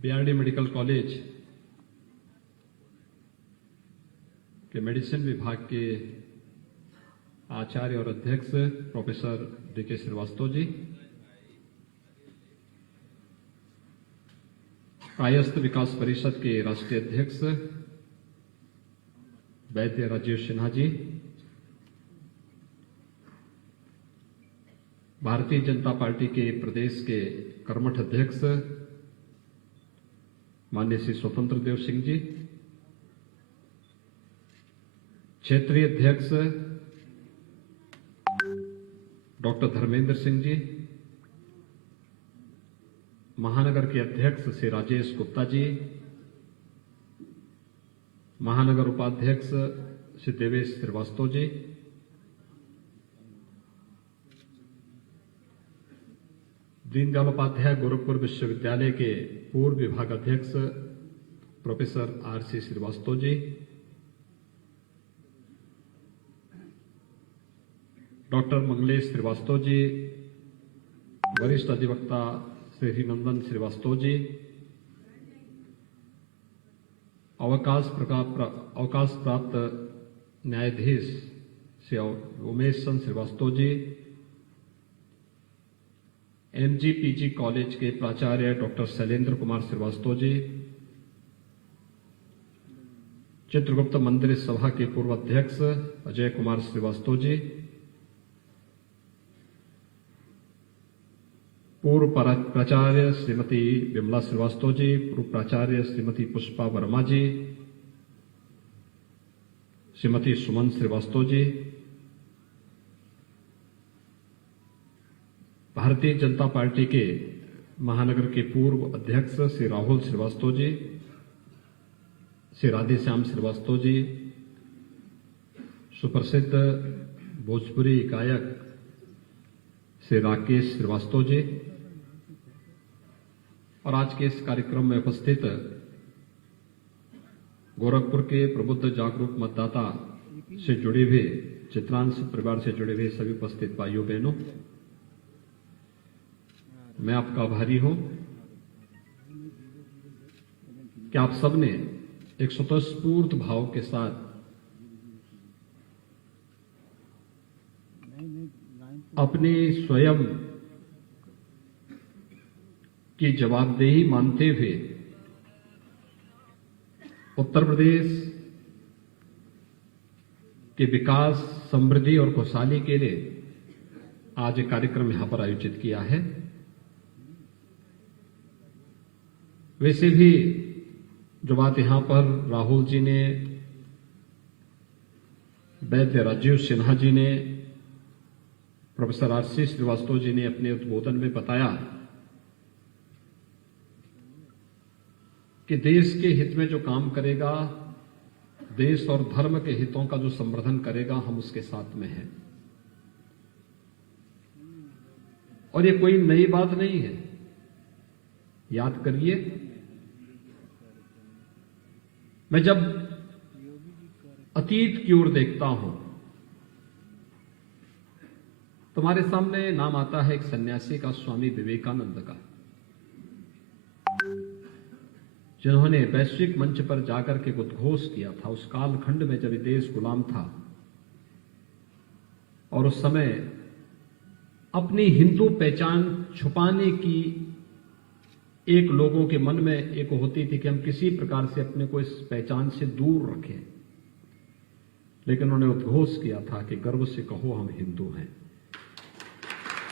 BRD medical college के medicine विभाग के आचार्य और अध्यक्ष प्रोफेसर डीके श्रीवास्तव जी, कायस्थ विकास परिषद के राष्ट्रीय अध्यक्ष वैद्य राजीव सिन्हा जी, भारतीय जनता पार्टी के प्रदेश के कर्मठ अध्यक्ष माननीय श्री स्वतंत्र देव सिंह जी, क्षेत्रीय अध्यक्ष डॉक्टर धर्मेंद्र सिंह जी, महानगर के अध्यक्ष श्री राजेश गुप्ता जी, महानगर उपाध्यक्ष श्री देवेश श्रीवास्तव जी, दीनदयाल उपाध्याय गोरखपुर विश्वविद्यालय के पूर्व विभाग अध्यक्ष professor RC Srivastava ji, doctor Manglesh Srivastava ji, वरिष्ठ अधिवक्ता श्री हरिनंदन श्रीवास्तव जी, अवकाश प्राप्त न्यायाधीश श्री उमेश चंद्र श्रीवास्तव जी, एमजीपीजी कॉलेज के प्राचार्य डॉक्टर शैलेंद्र कुमार श्रीवास्तव जी, चित्रगुप्त मंदिर सभा के पूर्व अध्यक्ष अजय कुमार श्रीवास्तव जी, पूर्व प्राचार्य श्रीमती विमला श्रीवास्तव जी, पूर्व प्राचार्य श्रीमती पुष्पा वर्मा जी, श्रीमती सुमन श्रीवास्तव जी, भारतीय जनता पार्टी के महानगर के पूर्व अध्यक्ष श्री राहुल श्रीवास्तव जी, श्री राधेश्याम श्रीवास्तव जी, सुप्रसिद्ध भोजपुरी गायक श्री राकेश श्रीवास्तव जी, और आज के इस कार्यक्रम में उपस्थित गोरखपुर के प्रबुद्ध जागरूक मतदाता से जुड़े हुए चित्रांश परिवार से जुड़े हुए सभी उपस्थित भाइयों बहनों, मैं आपका आभारी हूं कि आप सबने एक स्वतःस्फूर्त भाव के साथ अपनी स्वयं की जवाबदेही मानते हुए उत्तर प्रदेश के विकास, समृद्धि और खुशहाली के लिए आज एक कार्यक्रम यहां पर आयोजित किया है। वैसे भी जो बात यहां पर राहुल जी ने, वैद्य राजीव सिन्हा जी ने, प्रोफेसर आरसी श्रीवास्तव जी ने अपने उद्बोधन में बताया कि देश के हित में जो काम करेगा, देश और धर्म के हितों का जो संवर्धन करेगा, हम उसके साथ में हैं। और ये कोई नई बात नहीं है। याद करिए, मैं जब अतीत की ओर देखता हूं, तुम्हारे सामने नाम आता है एक सन्यासी का, स्वामी विवेकानंद का, जिन्होंने वैश्विक मंच पर जाकर के उद्घोष किया था उस कालखंड में जब देश गुलाम था और उस समय अपनी हिंदू पहचान छुपाने की एक लोगों के मन में एक होती थी कि हम किसी प्रकार से अपने को इस पहचान से दूर रखें, लेकिन उन्होंने उद्घोष किया था कि गर्व से कहो हम हिंदू हैं।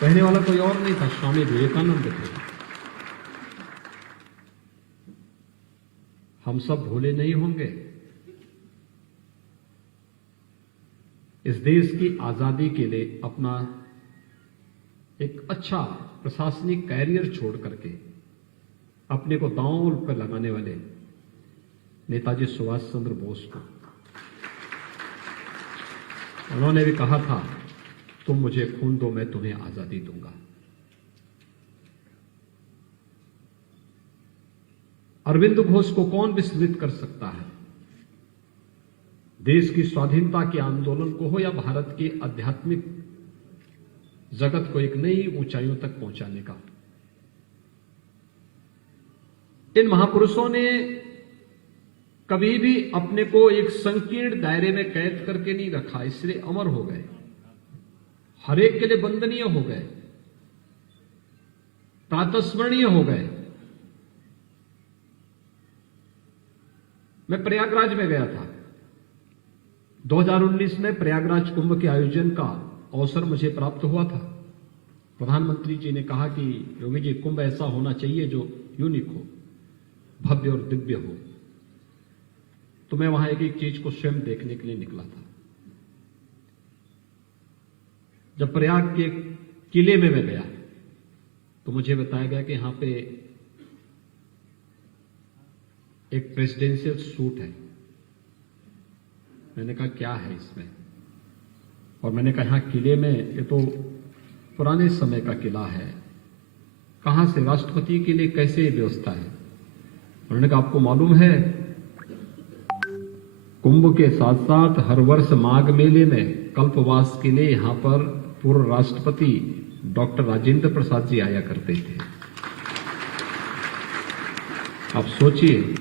कहने वाला कोई और नहीं था, स्वामी विवेकानंद थे। हम सब भूले नहीं होंगे। इस देश की आजादी के लिए अपना एक अच्छा प्रशासनिक कैरियर छोड़ करके अपने को दांव पर लगाने वाले नेताजी सुभाष चंद्र बोस को उन्होंने भी कहा था, तुम मुझे खून दो, मैं तुम्हें आजादी दूंगा। अरविंद घोष को कौन विस्मृत कर सकता है? देश की स्वाधीनता के आंदोलन को हो या भारत के आध्यात्मिक जगत को एक नई ऊंचाइयों तक पहुंचाने का। इन महापुरुषों ने कभी भी अपने को एक संकीर्ण दायरे में कैद करके नहीं रखा, इसलिए अमर हो गए, हर एक के लिए वंदनीय हो गए, प्रातस्मरणीय हो गए। मैं प्रयागराज में गया था 2019 में। प्रयागराज कुंभ के आयोजन का अवसर मुझे प्राप्त हुआ था। प्रधानमंत्री जी ने कहा कि योगी जी, कुंभ ऐसा होना चाहिए जो यूनिक हो, भव्य और दिव्य हो। तो मैं वहां एक एक चीज को स्वयं देखने के लिए निकला था। जब प्रयाग के किले में मैं गया तो मुझे बताया गया कि यहां पे एक प्रेसिडेंशियल सूट है। मैंने कहा क्या है इसमें, और मैंने कहा यहां किले में, ये तो पुराने समय का किला है, कहां से, राष्ट्रपति के लिए कैसे व्यवस्था है। उन्होंने कहा आपको मालूम है कुंभ के साथ साथ हर वर्ष माघ मेले में कल्पवास के लिए यहां पर पूर्व राष्ट्रपति डॉक्टर राजेंद्र प्रसाद जी आया करते थे। आप सोचिए,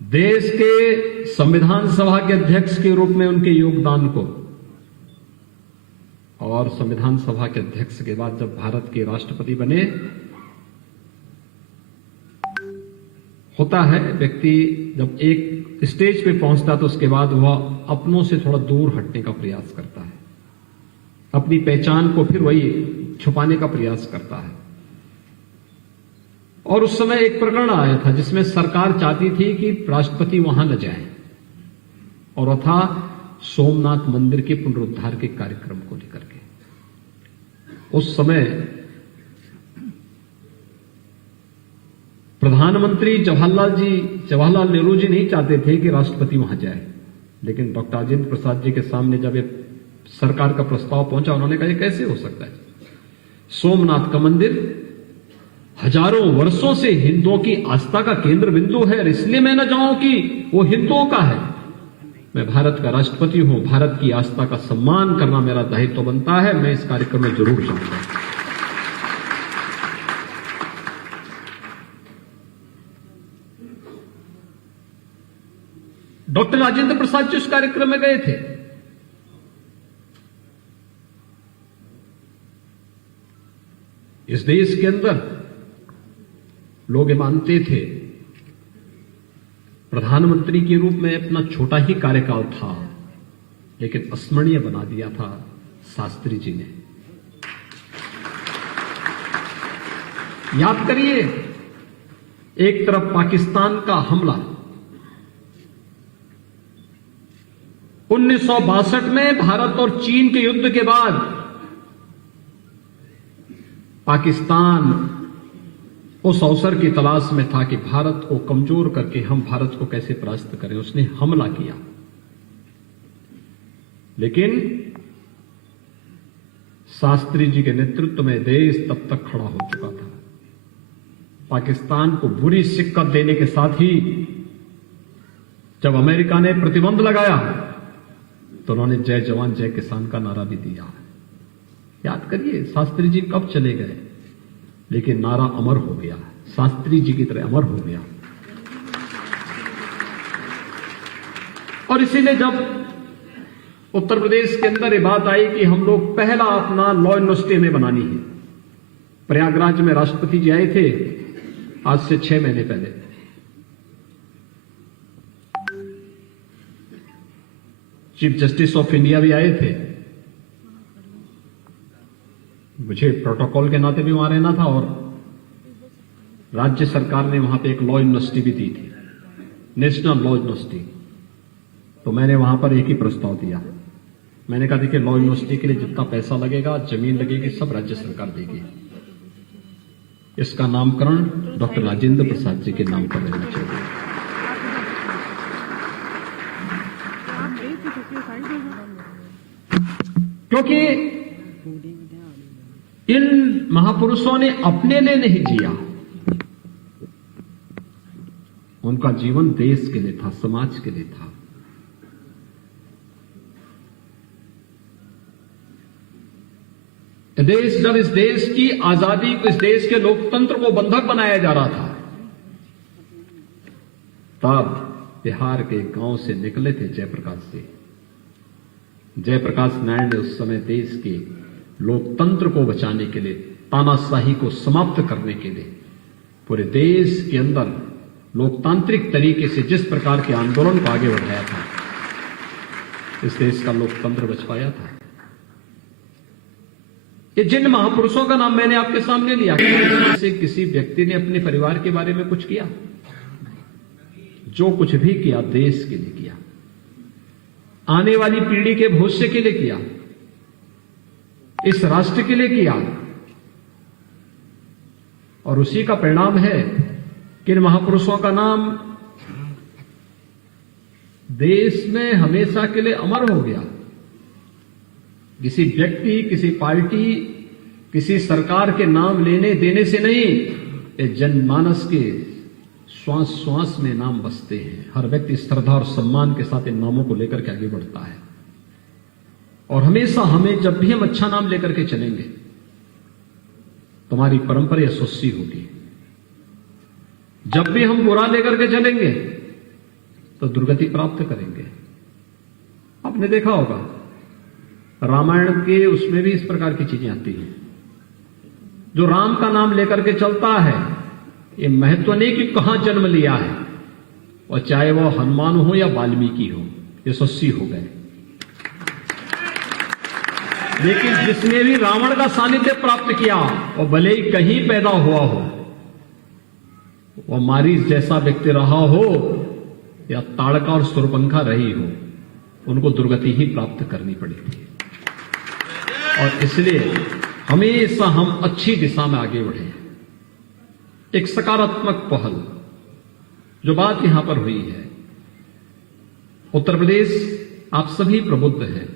देश के संविधान सभा के अध्यक्ष के रूप में उनके योगदान को, और संविधान सभा के अध्यक्ष के बाद जब भारत के राष्ट्रपति बने, होता है व्यक्ति जब एक स्टेज पे पहुंचता तो उसके बाद वह अपनों से थोड़ा दूर हटने का प्रयास करता है, अपनी पहचान को फिर वही छुपाने का प्रयास करता है। और उस समय एक प्रकरण आया था जिसमें सरकार चाहती थी कि राष्ट्रपति वहां न जाए, और वह था सोमनाथ मंदिर के पुनरुद्धार के कार्यक्रम को लेकर के। उस समय प्रधानमंत्री जवाहरलाल नेहरू जी नहीं चाहते थे कि राष्ट्रपति वहां जाए, लेकिन डॉक्टर राजेंद्र प्रसाद जी के सामने जब ये सरकार का प्रस्ताव पहुंचा, उन्होंने कहा ये कैसे हो सकता है। सोमनाथ का मंदिर हजारों वर्षों से हिंदुओं की आस्था का केंद्र बिंदु है, और इसलिए मैं न जाऊं कि वो हिंदुओं का है। मैं भारत का राष्ट्रपति हूं, भारत की आस्था का सम्मान करना मेरा दायित्व बनता है, मैं इस कार्यक्रम में जरूर जाऊंगा। डॉक्टर राजेंद्र प्रसाद जी उस कार्यक्रम में गए थे। इस देश के अंदर लोग मानते थे प्रधानमंत्री के रूप में अपना छोटा ही कार्यकाल था, लेकिन अस्मरणीय बना दिया था शास्त्री जी ने। याद करिए, एक तरफ पाकिस्तान का हमला 1962 में भारत और चीन के युद्ध के बाद पाकिस्तान उस अवसर की तलाश में था कि भारत को कमजोर करके हम भारत को कैसे परास्त करें। उसने हमला किया, लेकिन शास्त्री जी के नेतृत्व में देश तब तक खड़ा हो चुका था। पाकिस्तान को बुरी शिक्कत देने के साथ ही जब अमेरिका ने प्रतिबंध लगाया तो उन्होंने जय जवान जय किसान का नारा भी दिया। याद करिए, शास्त्री जी कब चले गए, लेकिन नारा अमर हो गया, शास्त्री जी की तरह अमर हो गया। और इसीलिए जब उत्तर प्रदेश के अंदर ये बात आई कि हम लोग पहला अपना लॉ यूनिवर्सिटी में बनानी है, प्रयागराज में राष्ट्रपति जी आए थे आज से 6 महीने पहले। चीफ जस्टिस ऑफ इंडिया भी आए थे। मुझे प्रोटोकॉल के नाते भी वहां रहना था, और राज्य सरकार ने वहां पे एक लॉ यूनिवर्सिटी भी दी थी, नेशनल लॉ यूनिवर्सिटी। तो मैंने वहां पर एक ही प्रस्ताव दिया। मैंने कहा देखिए, लॉ यूनिवर्सिटी के लिए जितना पैसा लगेगा, जमीन लगेगी, सब राज्य सरकार देगी। इसका नामकरण डॉक्टर राजेंद्र प्रसाद जी के नाम पर रहना चाहिए। क्योंकि इन महापुरुषों ने अपने लिए नहीं जिया, उनका जीवन देश के लिए था, समाज के लिए था। जब इस देश की आजादी को, इस देश के लोकतंत्र को बंधक बनाया जा रहा था, तब बिहार के गांव से निकले थे जयप्रकाश जी। जयप्रकाश नारायण ने उस समय देश के लोकतंत्र को बचाने के लिए, तानाशाही को समाप्त करने के लिए पूरे देश के अंदर लोकतांत्रिक तरीके से जिस प्रकार के आंदोलन को आगे बढ़ाया था, इस देश का लोकतंत्र बच पाया था। ये जिन महापुरुषों का नाम मैंने आपके सामने लिया, से किसी व्यक्ति ने अपने परिवार के बारे में कुछ किया? जो कुछ भी किया देश के लिए किया, आने वाली पीढ़ी के भविष्य के लिए किया, इस राष्ट्र के लिए किया। और उसी का परिणाम है कि इन महापुरुषों का नाम देश में हमेशा के लिए अमर हो गया। किसी व्यक्ति, किसी पार्टी, किसी सरकार के नाम लेने देने से नहीं, ये जनमानस के श्वास श्वास में नाम बसते हैं। हर व्यक्ति श्रद्धा और सम्मान के साथ इन नामों को लेकर के आगे बढ़ता है। और हमेशा हमें, जब भी हम अच्छा नाम लेकर के चलेंगे, तुम्हारी परंपरा यशस्वी होगी। जब भी हम बुरा लेकर के चलेंगे तो दुर्गति प्राप्त करेंगे। आपने देखा होगा रामायण के उसमें भी इस प्रकार की चीजें आती हैं। जो राम का नाम लेकर के चलता है, ये महत्व नहीं कि कहां जन्म लिया है, और चाहे वो हनुमान हो या वाल्मीकि हो, यशस्वी हो गए। लेकिन जिसने भी रावण का सानिध्य प्राप्त किया, और भले ही कहीं पैदा हुआ हो, वो मारीच जैसा व्यक्ति रहा हो या ताड़का और सुरपंखा रही हो, उनको दुर्गति ही प्राप्त करनी पड़ी थी। और इसलिए हमेशा हम अच्छी दिशा में आगे बढ़े। एक सकारात्मक पहल, जो बात यहां पर हुई है, उत्तर प्रदेश, आप सभी प्रबुद्ध हैं,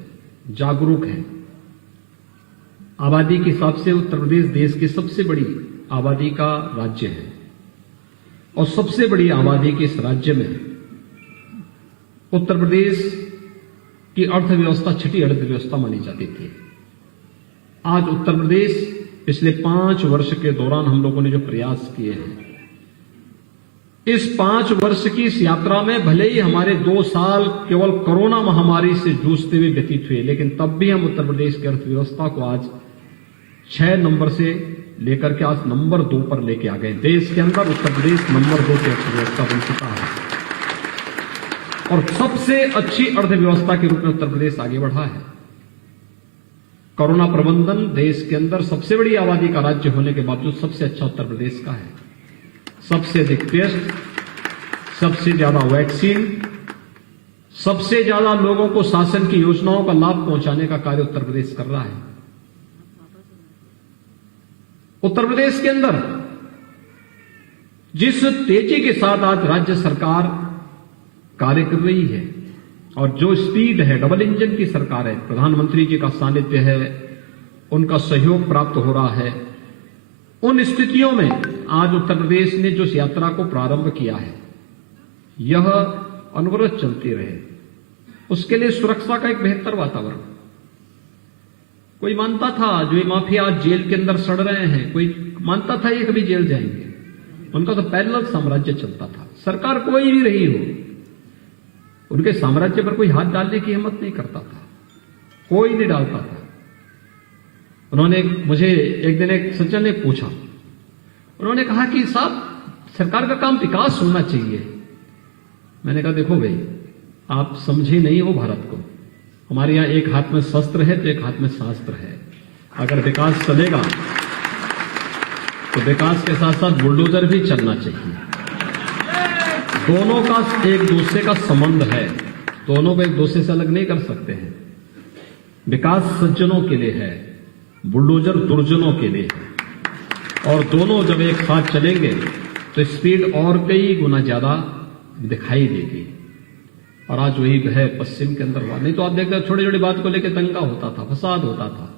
जागरूक हैं। आबादी के हिसाब से उत्तर प्रदेश देश की सबसे बड़ी आबादी का राज्य है, और सबसे बड़ी आबादी के इस राज्य में उत्तर प्रदेश की अर्थव्यवस्था छठी अर्थव्यवस्था मानी जाती थी। आज उत्तर प्रदेश पिछले 5 वर्ष के दौरान हम लोगों ने जो प्रयास किए हैं, इस 5 वर्ष की इस यात्रा में भले ही हमारे 2 साल केवल कोरोना महामारी से जूझते हुए व्यतीत हुए, लेकिन तब भी हम उत्तर प्रदेश की अर्थव्यवस्था को आज 6 नंबर से लेकर के आज नंबर 2 पर लेके आ गए। देश के अंदर उत्तर प्रदेश नंबर 2 की अर्थव्यवस्था बन चुका है, और सबसे अच्छी अर्थव्यवस्था के रूप में उत्तर प्रदेश आगे बढ़ा है। कोरोना प्रबंधन देश के अंदर सबसे बड़ी आबादी का राज्य होने के बावजूद सबसे अच्छा उत्तर प्रदेश का है। सबसे अधिक टेस्ट, सबसे ज्यादा वैक्सीन, सबसे ज्यादा लोगों को शासन की योजनाओं का लाभ पहुंचाने का कार्य उत्तर प्रदेश कर रहा है। उत्तर प्रदेश के अंदर जिस तेजी के साथ आज राज्य सरकार कार्य कर रही है, और जो स्पीड है, डबल इंजन की सरकार है, प्रधानमंत्री जी का सानिध्य है, उनका सहयोग प्राप्त हो रहा है, उन स्थितियों में आज उत्तर प्रदेश ने जो यात्रा को प्रारंभ किया है, यह अनवरत चलती रहे। उसके लिए सुरक्षा का एक बेहतर वातावरण। कोई मानता था जो ये माफिया आज जेल के अंदर सड़ रहे हैं, कोई मानता था ये कभी जेल जाएंगे? उनका तो पैरेलल साम्राज्य चलता था। सरकार कोई भी रही हो, उनके साम्राज्य पर कोई हाथ डालने की हिम्मत नहीं करता था, कोई नहीं डालता था। उन्होंने मुझे एक दिन एक सज्जन ने पूछा, उन्होंने कहा कि साहब सरकार का काम विकास होना चाहिए। मैंने कहा देखो भाई, आप समझे नहीं हो भारत को। हमारे यहां एक हाथ में शस्त्र है तो एक हाथ में शास्त्र है। अगर विकास चलेगा तो विकास के साथ साथ बुलडोजर भी चलना चाहिए। दोनों का एक दूसरे का संबंध है, दोनों को एक दूसरे से अलग नहीं कर सकते हैं। विकास सज्जनों के लिए है, बुलडोजर दुर्जनों के लिए है, और दोनों जब एक साथ चलेंगे तो स्पीड और कई गुना ज्यादा दिखाई देगी। और आज वही है पश्चिम के अंदर हुआ। नहीं तो आप देखते छोटी छोटी बात को लेकर दंगा होता था, फसाद होता था।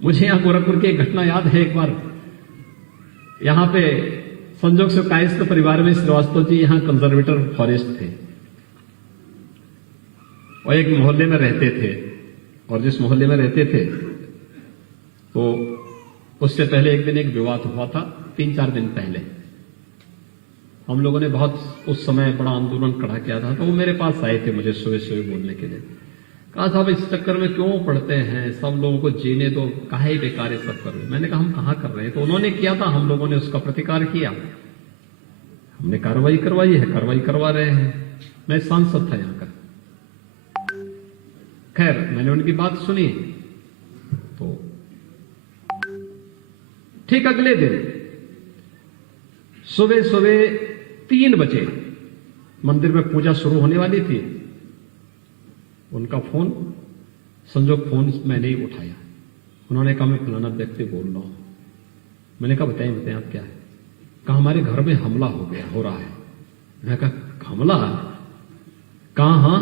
मुझे यहां गोरखपुर की एक घटना याद है। एक बार यहां पे संजोग से कायस्थ परिवार में श्रीवास्तव जी यहां कंजर्वेटर फॉरेस्ट थे, और एक मोहल्ले में रहते थे। और जिस मोहल्ले में रहते थे तो उससे पहले एक दिन एक विवाद हुआ था, 3-4 दिन पहले हम लोगों ने बहुत उस समय बड़ा आंदोलन खड़ा किया था। तो वो मेरे पास आए थे मुझे सुबह सुबह बोलने के लिए। कहा साहब इस चक्कर में क्यों पड़ते हैं, सब लोगों को जीने दो, काहे बेकार ये सब कर रहे। मैंने कहा हम कहां कर रहे हैं। तो उन्होंने किया था, हम लोगों ने उसका प्रतिकार किया, हमने कार्रवाई करवाई है, कार्रवाई करवा रहे हैं। मैं सांसद था यहां का। खैर मैंने उनकी बात सुनी। तो ठीक अगले दिन सुबह सुबह 3 बजे मंदिर में पूजा शुरू होने वाली थी। उनका फोन, संजोग फोन मैंने ही उठाया। उन्होंने कहा मैं फलाना व्यक्ति बोल रहा हूं। मैंने कहा बताइए आप क्या है। कहा हमारे घर में हमला हो रहा है। मैंने कहा हमला? कहा हाँ।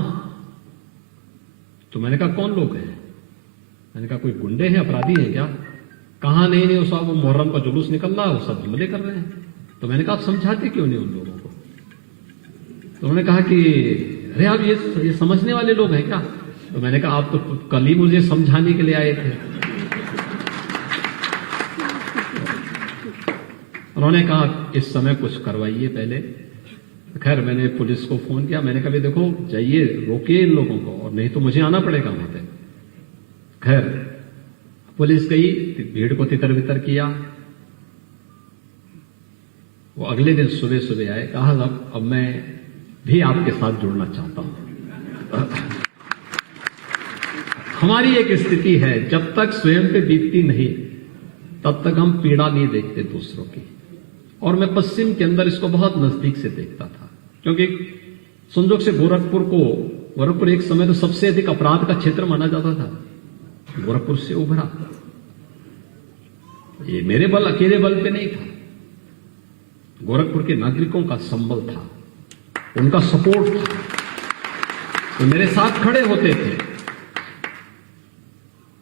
तो मैंने कहा कौन लोग हैं? मैंने कहा कोई गुंडे हैं, अपराधी हैं क्या? कहा नहीं वो सब मुहर्रम का जुलूस निकल रहा है, वो सब हमले कर रहे हैं। तो मैंने कहा आप समझाते क्यों नहीं उन लोगों को? तो उन्होंने कहा कि अरे आप ये समझने वाले लोग हैं क्या? तो मैंने कहा आप तो कल ही मुझे समझाने के लिए आए थे। उन्होंने कहा इस समय कुछ करवाइए पहले। खैर मैंने पुलिस को फोन किया। मैंने कहा देखो जाइए, रोकिए इन लोगों को, और नहीं तो मुझे आना पड़ेगा वहां पे। खैर पुलिस गई, भीड़ को तितर बितर किया। वो अगले दिन सुबह सुबह आए। कहा अब मैं भी आपके साथ जुड़ना चाहता हूं। हमारी एक स्थिति है, जब तक स्वयं पे बीतती नहीं तब तक हम पीड़ा नहीं देखते दूसरों की। और मैं पश्चिम के अंदर इसको बहुत नजदीक से देखता था, क्योंकि संजोग से गोरखपुर एक समय तो सबसे अधिक अपराध का क्षेत्र माना जाता था। गोरखपुर से उभरा। ये मेरे बल, अकेले बल पे नहीं था। गोरखपुर के नागरिकों का संबल था, उनका सपोर्ट था, तो मेरे साथ खड़े होते थे।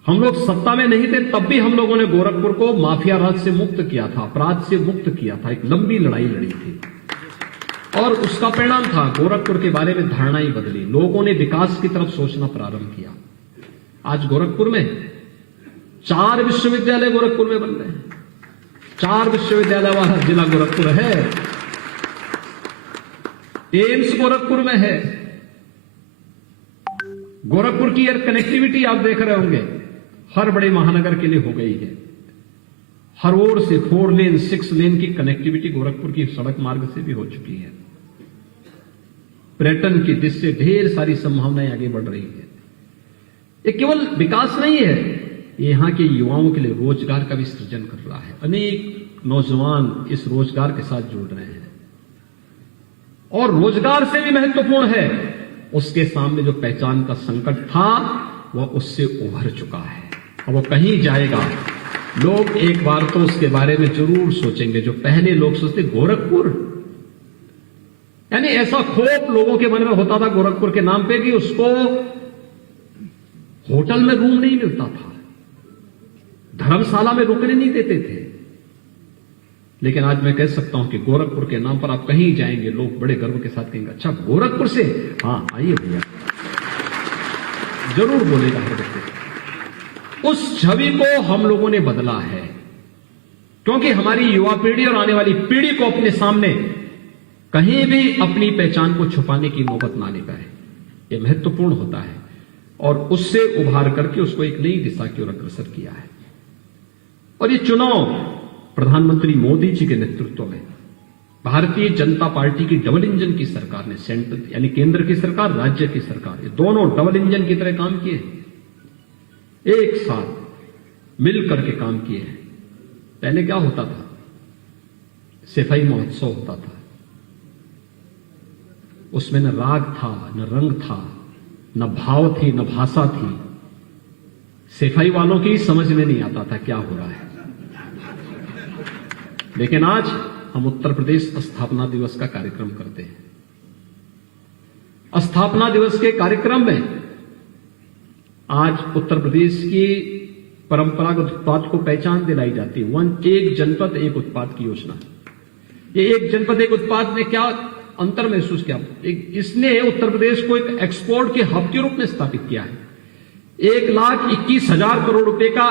हम लोग सत्ता में नहीं थे तब भी हम लोगों ने गोरखपुर को माफिया राज से मुक्त किया था, अपराध से मुक्त किया था। एक लंबी लड़ाई लड़ी थी और उसका परिणाम था गोरखपुर के बारे में धारणाएं बदली, लोगों ने विकास की तरफ सोचना प्रारंभ किया। आज गोरखपुर में 4 विश्वविद्यालय गोरखपुर में बन रहे हैं। 4 विश्वविद्यालय वाला जिला गोरखपुर है। एम्स गोरखपुर में है। गोरखपुर की एयर कनेक्टिविटी आप देख रहे होंगे, हर बड़े महानगर के लिए हो गई है। हर ओर से 4 लेन 6 लेन की कनेक्टिविटी गोरखपुर की सड़क मार्ग से भी हो चुकी है। पर्यटन की दृष्टि से ढेर सारी संभावनाएं आगे बढ़ रही है। ये केवल विकास नहीं है, ये यहां के युवाओं के लिए रोजगार का भी सृजन कर रहा है। अनेक नौजवान इस रोजगार के साथ जुड़ रहे हैं। और रोजगार से भी महत्वपूर्ण है, उसके सामने जो पहचान का संकट था वह उससे उभर चुका है। अब वो कहीं जाएगा, लोग एक बार तो उसके बारे में जरूर सोचेंगे। जो पहले लोग सोचते गोरखपुर, यानी ऐसा खौफ लोगों के मन में होता था गोरखपुर के नाम पे कि उसको होटल में रूम नहीं मिलता था, धर्मशाला में रुकने नहीं देते थे। लेकिन आज मैं कह सकता हूं कि गोरखपुर के नाम पर आप कहीं जाएंगे, लोग बड़े गर्व के साथ कहेंगे अच्छा गोरखपुर से, हाँ आइए भैया, जरूर बोलेगा हर व्यक्ति। उस छवि को हम लोगों ने बदला है, क्योंकि हमारी युवा पीढ़ी और आने वाली पीढ़ी को अपने सामने कहीं भी अपनी पहचान को छुपाने की नौबत ना ले पाए। यह महत्वपूर्ण होता है और उससे उभार करके उसको एक नई दिशा की ओर अग्रसर किया है। और ये चुनाव प्रधानमंत्री मोदी जी के नेतृत्व में भारतीय जनता पार्टी की डबल इंजन की सरकार ने, सेंट्रल यानी केंद्र की सरकार, राज्य की सरकार, ये दोनों डबल इंजन की तरह काम किए, एक साथ मिल करके काम किए हैं। पहले क्या होता था, सफाई महोत्सव होता था, उसमें न राग था, न रंग था, न भाव थी, न भाषा थी। सफाई वालों की समझ में नहीं आता था क्या हो रहा है। लेकिन आज हम उत्तर प्रदेश स्थापना दिवस का कार्यक्रम करते हैं। स्थापना दिवस के कार्यक्रम में आज उत्तर प्रदेश की परंपरागत उत्पाद को पहचान दिलाई जाती है। एक जनपद एक उत्पाद की योजना। ये एक जनपद एक उत्पाद ने क्या अंतर महसूस किया, इसने उत्तर प्रदेश को एक एक्सपोर्ट के हब के रूप में स्थापित किया है। 1,21,000 करोड़ रुपए का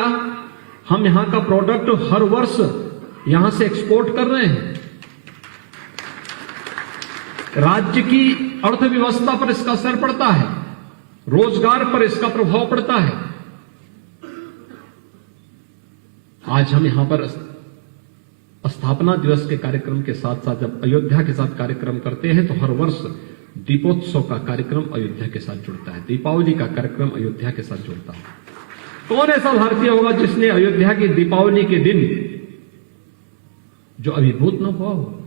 हम यहां का प्रोडक्ट हर वर्ष यहां से एक्सपोर्ट कर रहे हैं। राज्य की अर्थव्यवस्था पर इसका असर पड़ता है, रोजगार पर इसका प्रभाव पड़ता है। आज हम यहां पर स्थापना दिवस के कार्यक्रम के साथ साथ जब अयोध्या के साथ कार्यक्रम करते हैं तो हर वर्ष दीपोत्सव का कार्यक्रम अयोध्या के साथ जुड़ता है, दीपावली का कार्यक्रम अयोध्या के साथ जुड़ता है। कौन ऐसा भारतीय होगा जिसने अयोध्या की दीपावली के दिन जो अभिभूत न हुआ हो?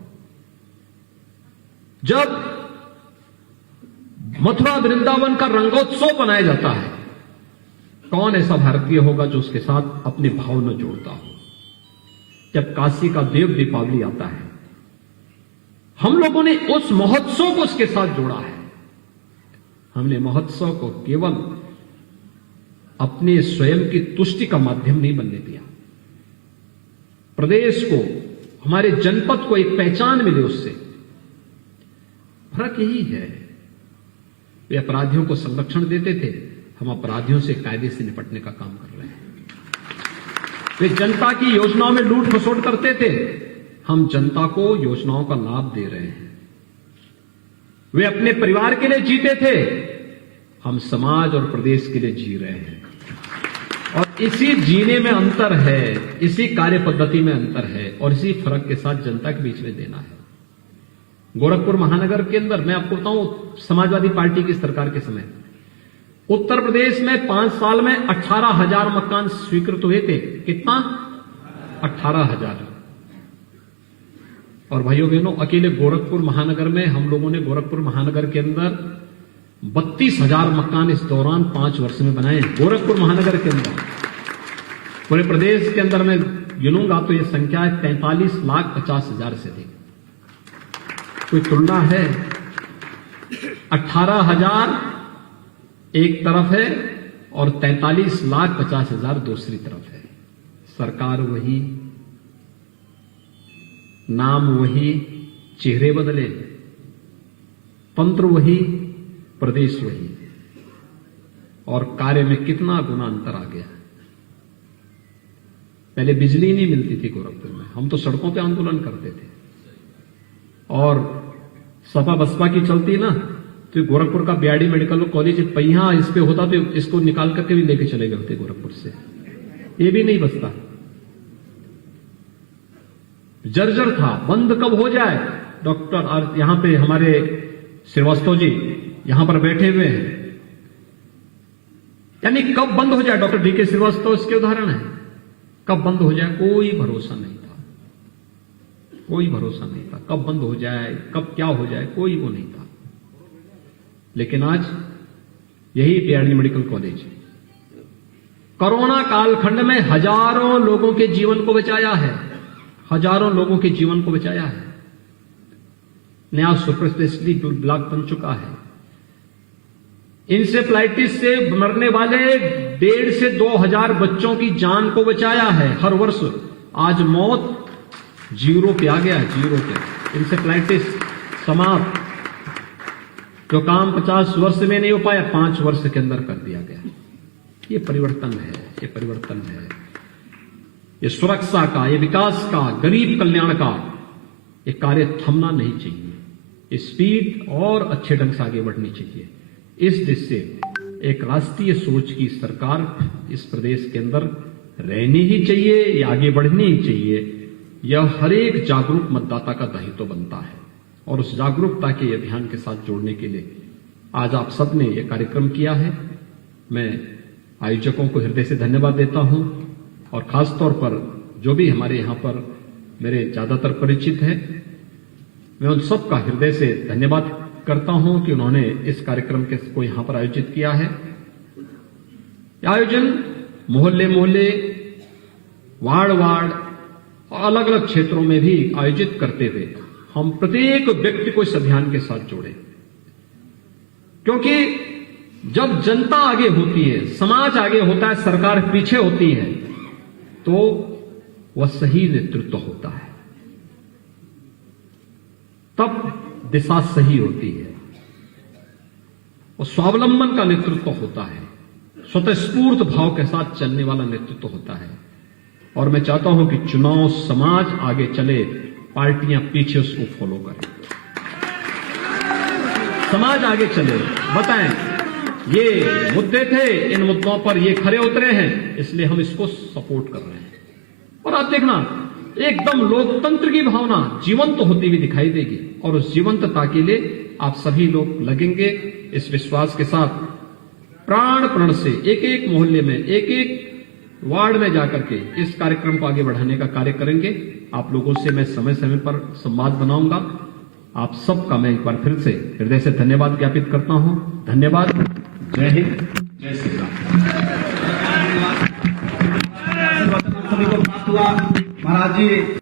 जब मथुरा वृंदावन का रंगोत्सव मनाया जाता है, कौन ऐसा भारतीय होगा जो उसके साथ अपने भाव न जोड़ता हो? जब काशी का देव दीपावली आता है, हम लोगों ने उस महोत्सव को उसके साथ जोड़ा है। हमने महोत्सव को केवल अपने स्वयं की तुष्टि का माध्यम नहीं बनने दिया। प्रदेश को, हमारे जनपद को एक पहचान मिले उससे। फर्क यही है, वे अपराधियों को संरक्षण देते थे, हम अपराधियों से कायदे से निपटने का काम कर रहे हैं। वे जनता की योजनाओं में लूट खसोट करते थे, हम जनता को योजनाओं का लाभ दे रहे हैं। वे अपने परिवार के लिए जीते थे, हम समाज और प्रदेश के लिए जी रहे हैं। और इसी जीने में अंतर है, इसी कार्य पद्धति में अंतर है और इसी फर्क के साथ जनता के बीच में देना है। गोरखपुर महानगर के अंदर मैं आपको बताऊं, समाजवादी पार्टी की सरकार के समय उत्तर प्रदेश में 5 साल में 18,000 मकान स्वीकृत हुए थे। कितना? 18,000। और भाइयों बहनों, अकेले गोरखपुर महानगर में हम लोगों ने गोरखपुर महानगर के अंदर 32,000 मकान इस दौरान 5 वर्ष में बनाए। गोरखपुर महानगर के अंदर, पूरे प्रदेश के अंदर मैं गिनूंगा तो यह संख्या है 43,50,000 से अधिक। कोई तुलना है? 18,000 एक तरफ है और 43,50,000 दूसरी तरफ है। सरकार वही, नाम वही, चेहरे बदले, तंत्र वही, प्रदेश वही, और कार्य में कितना गुना अंतर आ गया। पहले बिजली नहीं मिलती थी गोरखपुर में, हम तो सड़कों पे आंदोलन करते थे। और सपा बसपा की चलती ना तो गोरखपुर का बीआरडी मेडिकल कॉलेज पहिया इस पे होता तो इसको निकाल करके भी लेके चले गए होते गोरखपुर से। ये भी नहीं बचता, जर्जर था। बंद कब हो जाए? डॉक्टर यहां पे हमारे श्रीवास्तव जी यहां पर बैठे हुए हैं, यानी कब बंद हो जाए? डॉक्टर डीके श्रीवास्तव इसके उदाहरण है। कब बंद हो जाए कोई भरोसा नहीं था, कोई भरोसा नहीं था। कब बंद हो जाए, कब क्या हो जाए, कोई वो नहीं था। लेकिन आज यही बीआरडी मेडिकल कॉलेज कोरोना कालखंड में हजारों लोगों के जीवन को बचाया है, हजारों लोगों के जीवन को बचाया है। नया सुपर स्पेशलिटी ब्लॉक बन चुका है। इंसेफ्लाइटिस से मरने वाले 1,500 से 2,000 बच्चों की जान को बचाया है हर वर्ष। आज मौत जीरो पे आ गया है, जीरो पे। इंसेफ्लाइटिस समाप्त। जो काम 50 वर्ष में नहीं हो पाया, 5 वर्ष के अंदर कर दिया गया। ये परिवर्तन है, ये परिवर्तन है। ये सुरक्षा का, ये विकास का, गरीब कल्याण का ये कार्य थमना नहीं चाहिए। ये स्पीड और अच्छे ढंग से आगे बढ़नी चाहिए। इस दिशा से एक राष्ट्रीय सोच की सरकार इस प्रदेश के अंदर रहनी ही चाहिए, या आगे बढ़नी ही चाहिए। यह हर एक जागरूक मतदाता का दायित्व बनता है और उस जागरूकता के अभियान के साथ जोड़ने के लिए आज आप सबने यह कार्यक्रम किया है। मैं आयोजकों को हृदय से धन्यवाद देता हूं और खासतौर पर जो भी हमारे यहां पर मेरे ज्यादातर परिचित हैं, मैं उन सब का हृदय से धन्यवाद करता हूं कि उन्होंने इस कार्यक्रम को यहां पर आयोजित किया है। आयोजन मोहल्ले मोहल्ले, वार्ड वार्ड और अलग अलग क्षेत्रों में भी आयोजित करते हुए हम प्रत्येक व्यक्ति को इस अभियान के साथ जोड़े, क्योंकि जब जनता आगे होती है, समाज आगे होता है, सरकार पीछे होती है, तो वह सही नेतृत्व होता है, तब दिशा सही होती है। और स्वावलंबन का नेतृत्व होता है, स्वतःस्फूर्त भाव के साथ चलने वाला नेतृत्व होता है। और मैं चाहता हूं कि चुनाव समाज आगे चले, पार्टियां पीछे उसको फॉलो करें। समाज आगे चले, बताएं ये मुद्दे थे, इन मुद्दों पर ये खरे उतरे हैं, इसलिए हम इसको सपोर्ट कर रहे हैं। और आप देखना एकदम लोकतंत्र की भावना जीवंत होती हुई दिखाई देगी, और उस जीवंतता के लिए आप सभी लोग लगेंगे। इस विश्वास के साथ प्राण प्रण से एक एक मोहल्ले में, एक एक वार्ड में जाकर के इस कार्यक्रम को आगे बढ़ाने का कार्य करेंगे। आप लोगों से मैं समय समय पर संवाद बनाऊंगा। आप सबका मैं एक बार फिर से हृदय से धन्यवाद ज्ञापित करता हूं। धन्यवाद। जय हिंद, जय श्री राम। सभी को प्राप्त हुआ महाराज जी।